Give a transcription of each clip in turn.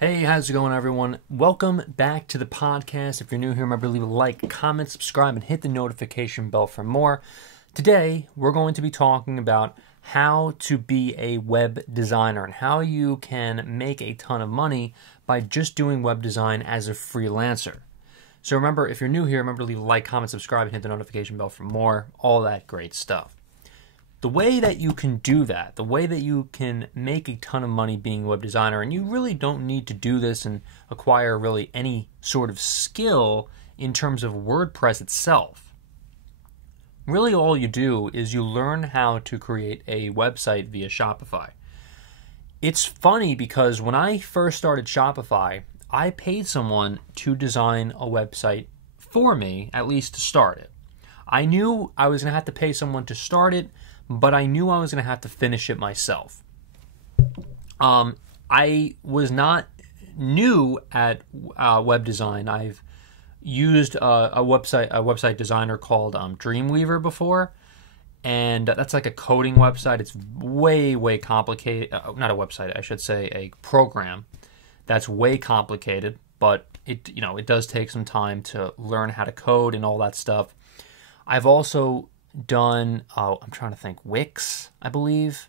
Hey, how's it going, everyone? Welcome back to the podcast. If you're new here, remember to leave a like, comment, subscribe, and hit the notification bell for more. Today, we're going to be talking about how to be a web designer and how you can make a ton of money by just doing web design as a freelancer. So remember, if you're new here, remember to leave a like, comment, subscribe, and hit the notification bell for more. All that great stuff. The way that you can do that, the way that you can make a ton of money being a web designer, and you really don't need to do this and acquire really any sort of skill in terms of WordPress itself. Really all you do is you learn how to create a website via Shopify. It's funny because when I first started Shopify, I paid someone to design a website for me, at least to start it. I knew I was going to have to pay someone to start it, but I knew I was going to have to finish it myself. I was not new at web design. I've used a website designer called Dreamweaver before, and that's like a coding website. It's way complicated. Not a website, I should say, a program that's way complicated, but it does take some time to learn how to code and all that stuff. I've also done, I'm trying to think, Wix, I believe.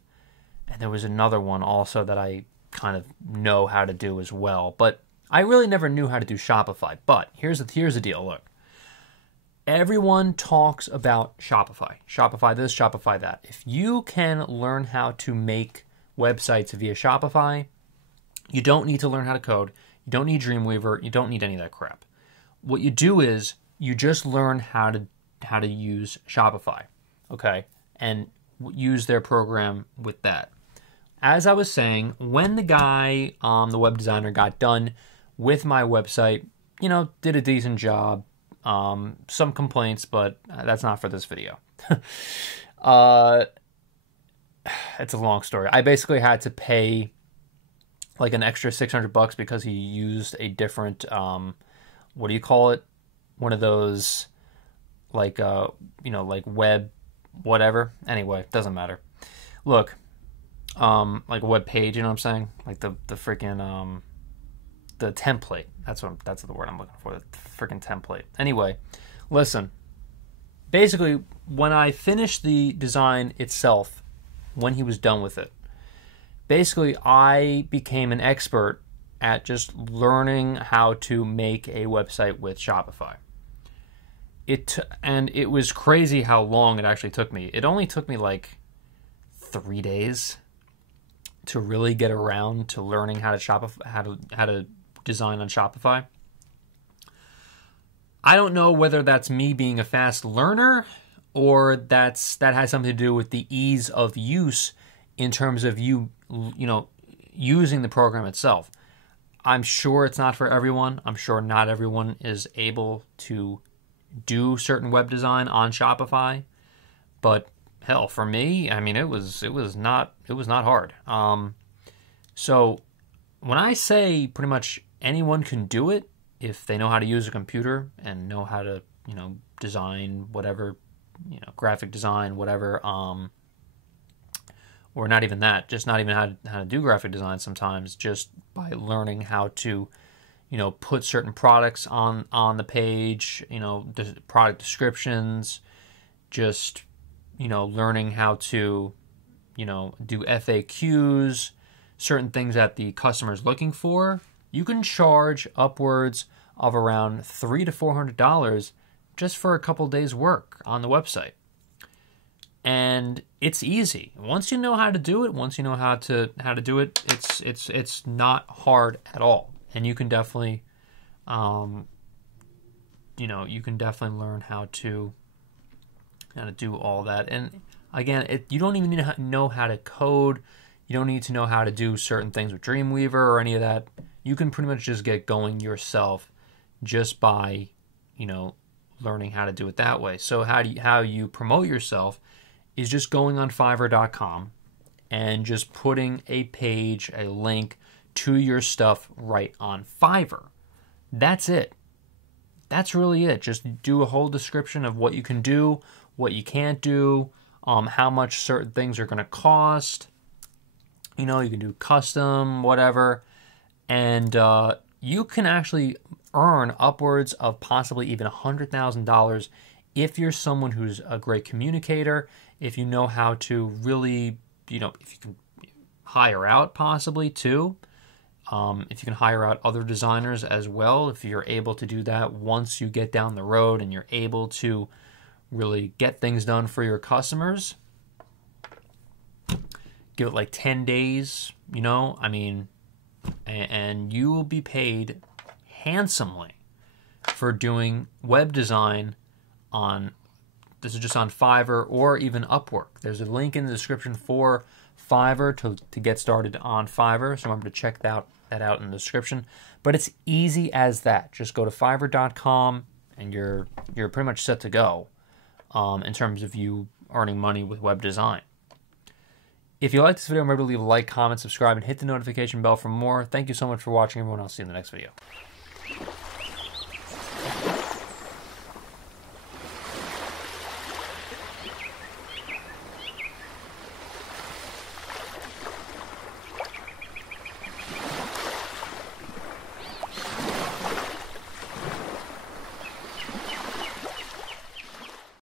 And there was another one also that I kind of know how to do as well. But I really never knew how to do Shopify. But here's the deal, look. Everyone talks about Shopify. Shopify this, Shopify that. If you can learn how to make websites via Shopify, you don't need to learn how to code. You don't need Dreamweaver. You don't need any of that crap. What you do is you just learn how to use Shopify, okay, and use their program with that. As I was saying, when the guy, the web designer, got done with my website, did a decent job, some complaints, but that's not for this video. It's a long story. I basically had to pay like an extra $600 because he used a different, what do you call it? One of those, like web whatever. Anyway, doesn't matter. Look, like a web page, you know what I'm saying? Like the freaking the template. That's the word I'm looking for. The freaking template. Anyway, listen. Basically, when I finished the design itself, when he was done with it, basically I became an expert at just learning how to make a website with Shopify. And it was crazy how long it actually took me. It only took me like 3 days to really get around to learning how to design on Shopify. I don't know whether that's me being a fast learner or that has something to do with the ease of use in terms of using the program itself. I'm sure it's not for everyone. I'm sure not everyone is able to do certain web design on Shopify, but hell, for me, I mean, it was not hard. So when I say pretty much anyone can do it if they know how to use a computer and know how to design whatever, graphic design, whatever, or not even that, just not even how to do graphic design sometimes, just by learning how to put certain products on the page, product descriptions, just, learning how to, do FAQs, certain things that the customer is looking for. You can charge upwards of around $300 to $400 just for a couple days work on the website. And it's easy. Once you know how to do it, it's not hard at all. And you can definitely, learn how to do all that. And again, you don't even need to know how to code. You don't need to know how to do certain things with Dreamweaver or any of that. You can pretty much just get going yourself just by, learning how to do it that way. So how you promote yourself is just going on Fiverr.com and just putting a page, a link to your stuff right on Fiverr. That's it. That's really it. Just do a whole description of what you can do, what you can't do, how much certain things are going to cost. You can do custom, whatever, And you can actually earn upwards of possibly even $100,000 if you're someone who's a great communicator, if you know how to really, if you can hire out possibly too, if you can hire out other designers as well, if you're able to do that once you get down the road and you're able to really get things done for your customers. Give it like 10 days, and you will be paid handsomely for doing web design this is just on Fiverr or even Upwork. There's a link in the description for Fiverr to get started on Fiverr, so remember to check that out in the description. But it's easy as that. Just go to fiverr.com and you're pretty much set to go in terms of you earning money with web design. If you like this video, remember to leave a like, comment, subscribe, and hit the notification bell for more. Thank you so much for watching, everyone. I'll see you in the next video.